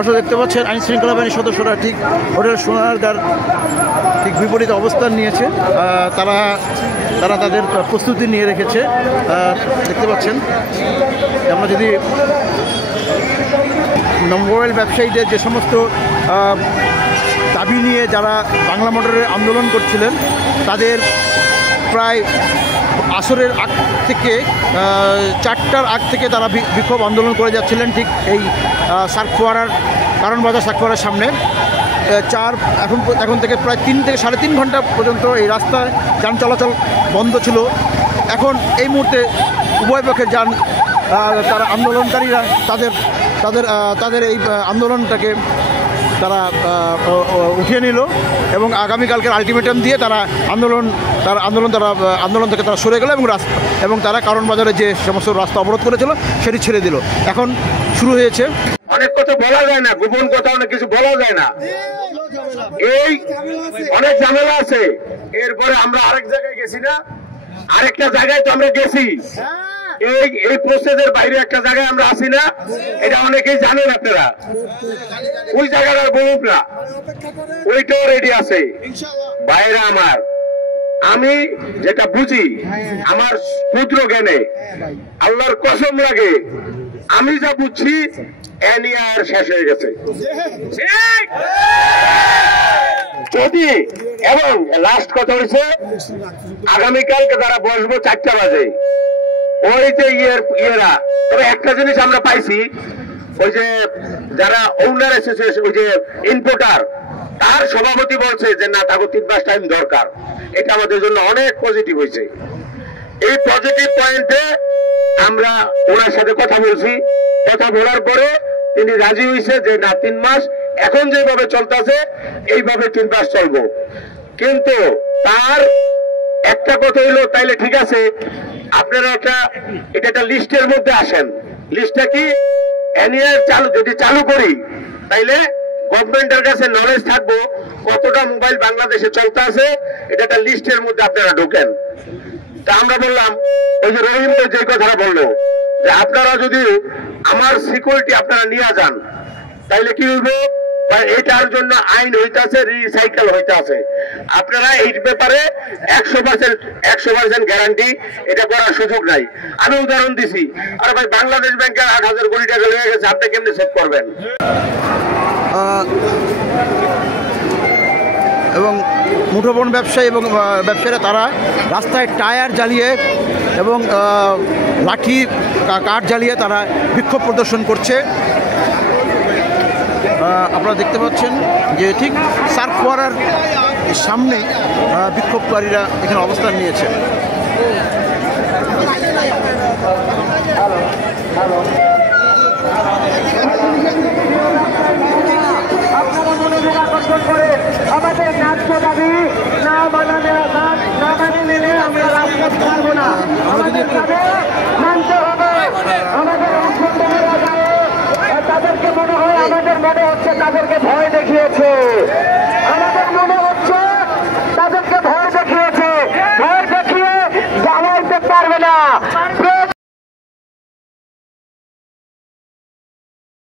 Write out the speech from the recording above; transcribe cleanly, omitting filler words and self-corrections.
দর্শক দেখতে পাচ্ছেন আইন শৃঙ্খলা বাহিনীর সদস্যরা ঠিক হোটেল সোনারগাঁর ঠিক বিপরীত অবস্থান নিয়েছে। তারা তাদের প্রস্তুতি নিয়ে রেখেছে। দেখতে পাচ্ছেন আমরা যদি মোবাইল ব্যবসায়ীদের যে সমস্ত দাবি নিয়ে যারা বাংলা মোটরে আন্দোলন করছিলেন তাদের প্রায় আসরের আগ থেকে 4টার আগ থেকে তারা বিক্ষোভ আন্দোলন করে যাচ্ছিলেন ঠিক এই সার্কফোয়ারার কারণবাজার সার্কফোয়ারার সামনে। এখন থেকে প্রায় 3 থেকে 3.5 ঘন্টা পর্যন্ত এই রাস্তায় যান চলাচল বন্ধ ছিল। এখন এই মুহূর্তে উভয় পক্ষের তারা আন্দোলনকারীরা তাদের এই আন্দোলনটাকে তারা উঠিয়ে নিল এবং আগামীকালকের আলটিমেটাম দিয়ে তারা আন্দোলন থেকে তারা সরে গেল এবং তারা কারণবাজারে যে সমস্ত রাস্তা অবরোধ করেছিল সেটি ছেড়ে দিল। এখন শুরু হয়েছে। অনেক কথা বলা যায় না, গোপন কথা অনেক কিছু বলা যায় না, এই অনেক ঝামেলা আছে। এরপরে আমরা আরেক জায়গায় গেছি না, আরেকটা জায়গায় তো আমরা গেছি, এই প্রসেসের বাইরে একটা জায়গায় আমরা আসি না, এটা অনেকেই জানেন আপনারা। ওই জায়গাটা বলুক না, ওইটাও রেডি আছে। বাইরে আমার আমি যেটা বুঝি আমার ক্ষুদ্র জ্ঞানে আল্লাহর কসম লাগে, আমি যা বুঝছি এ নিয়ে আর শেষ হয়ে গেছে। যদি এবং লাস্ট কথা হয়েছে আগামীকালকে যারা বসবো 4টা বাজে, ওই যে ইয়েরা, তবে একটা জিনিস আমরা পাইছি, ওই যে যারা ওনার অ্যাসোসিয়েশন, ওই যে ইম্পোর্টার, তার সভাপতি বলছে যে না, তাকে 3 মাস টাইম দরকার। এটা আমাদের জন্য অনেক পজিটিভ হয়েছে। এই পজিটিভ পয়েন্টে আমরা ওনার সাথে কথা বলছি, কথা বলার পরে তিনি রাজি হয়েছে যে না, 3 মাস এখন যেভাবে চলতেছে এইভাবে 3 মাস চলবো। কিন্তু তার একটা কথা হইলো, তাইলে ঠিক আছে আপনারা এটা একটা লিস্টের মধ্যে আসেন। লিস্টটা কি? যদি চালু করি তাইলে গভর্নমেন্টের কাছে নলেজ থাকবো কতটা মোবাইল বাংলাদেশে চলতে আছে, এটা একটা লিস্টের মধ্যে আপনারা ঢোকেন। তা আমরা বললাম, ওই যে রহিম যে কথাটা বললো যে আপনারা যদি আমার সিকিউরিটি আপনারা নিয়ে যান তাইলে কি হইব, এটার জন্য আইন হইতাছে, রিসাইকেল হইতাছে। আপনারা এই ব্যাপারে 100% গ্যারান্টি এটা করার সুযোগ নাই। আমি উদাহরণ দিছি, আর ভাই বাংলাদেশ ব্যাংকের 8,000 কোটি টাকা লেগে গেছে, আপনি কেমনি সেভ করবেন? এবং মুঠোফোন ব্যবসায়ী এবং ব্যবসায়ীরা তারা রাস্তায় টায়ার জ্বালিয়ে এবং লাঠি কাঠ জ্বালিয়ে তারা বিক্ষোভ প্রদর্শন করছে। আপনারা দেখতে পাচ্ছেন যে ঠিক সার্কফোয়ারার সামনে বিক্ষোভকারীরা এখানে অবস্থান নিয়েছে। আমাদের ন্যায্য দাবি না মানলে আমরা রাজপথ ছাড়বো না, আমাদের মানতে হবে। আমাদের তাদেরকে মনে হয়, আমাদের মনে হচ্ছে তাদেরকে ভয় দেখিয়েছে।